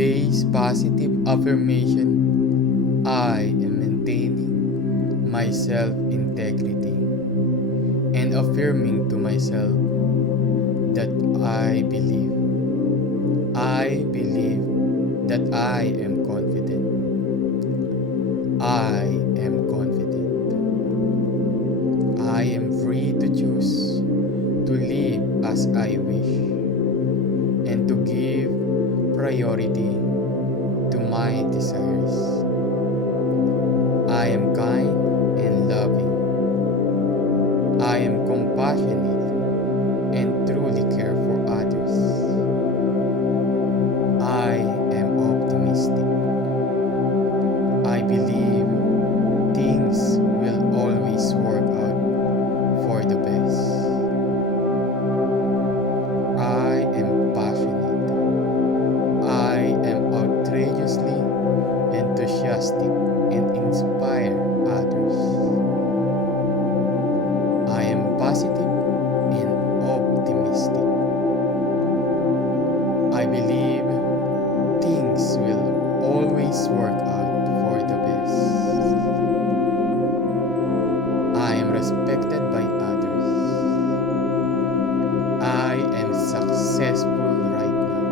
today's positive affirmation, I am maintaining my self-integrity and affirming to myself that I believe that I am confident. I am confident. I am free to choose to live as I wish and to give priority to my desires. I am kind and loving. I am compassionate and truly care for others. I am optimistic. I believe things will always work out for the best. I am passionate. I am outrageously enthusiastic and inspire others. I am positive and optimistic. I believe things will always work out for the best. I am respected by others. I am successful right now.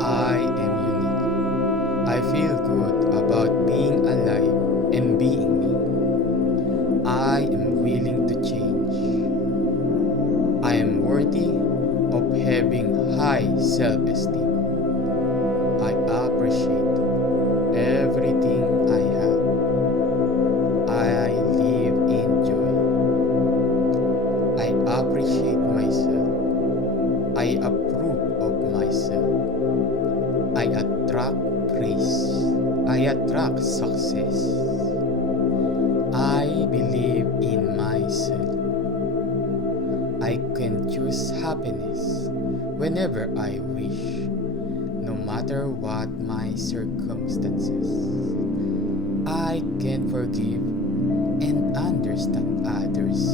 I am unique. I feel good about being alive and being me. I am willing to change. I am worthy of having high self-esteem. I appreciate everything I have. I live in joy. I appreciate myself. I approve of myself. I attract praise. I attract success. I believe in myself. I can choose happiness whenever I wish, no matter what my circumstances. I can forgive and understand others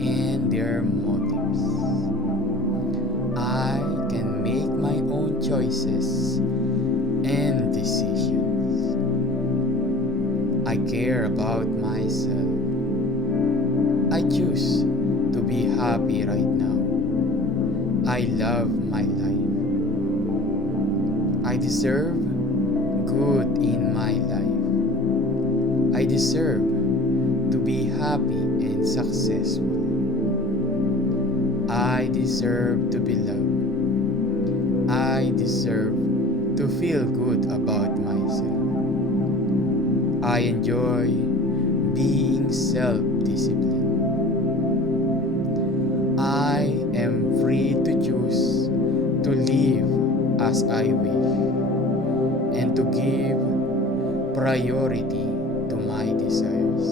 and their motives. I can make my own choices and decisions. I care about myself. I choose to be happy right now. I love my life. I deserve good in my life. I deserve to be happy and successful. I deserve to be loved. I deserve to feel good about myself. I enjoy being self-disciplined. I am free to choose to live as I wish and to give priority to my desires.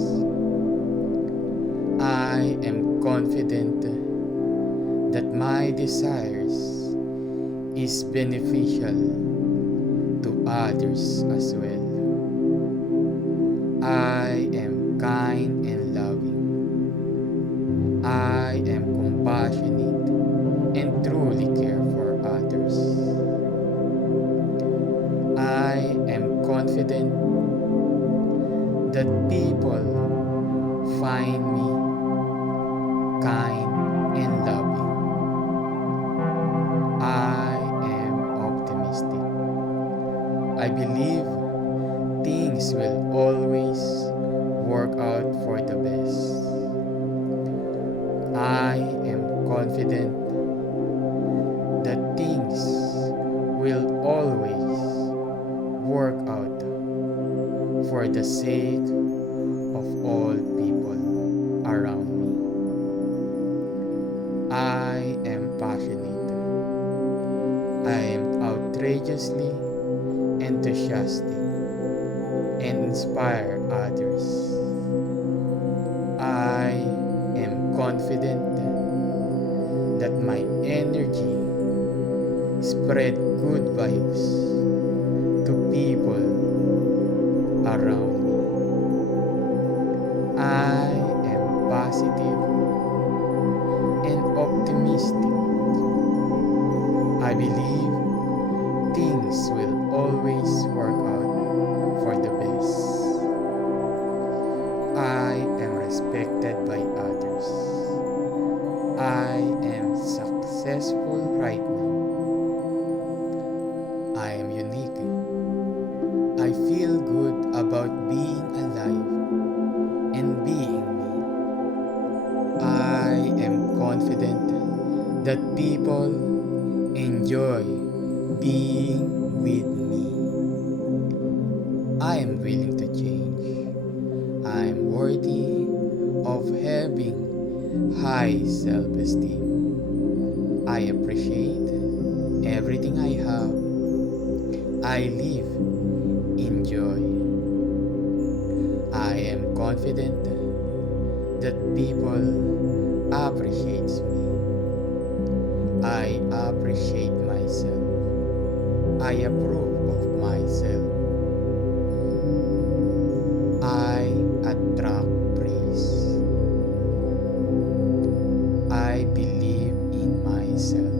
I am confident that my desires is beneficial to others as well. I am kind and loving. I am compassionate and truly care for others. I am confident that people find me kind and loving. I am optimistic. I believe things will always work out for the best. I am confident that things will always work out for the sake of all people around me. I am passionate. I am outrageously enthusiastic and inspire others. I am confident that my energy spread good vibes to people around me. I am positive and optimistic. I believe things will always work out for the best. I am respected by others. I am successful right now. I am unique. I feel good about being alive and being me. I am confident that people enjoy being with me. I am willing to change. I am worthy of having high self-esteem. I appreciate everything I have. I live in joy. I am confident that people appreciates me. I appreciate myself. I approve of myself. I attract praise. I believe in myself.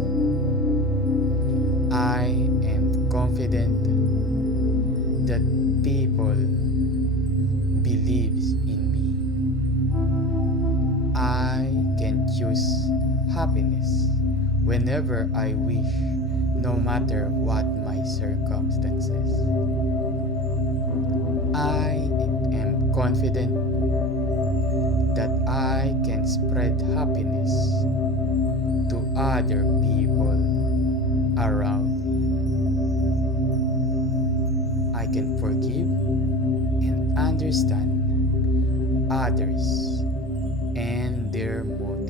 I am confident that people believes in me. I can choose happiness whenever I wish, no matter what my circumstances. I am confident that I can spread happiness to other people around me. I can forgive and understand others and their motives.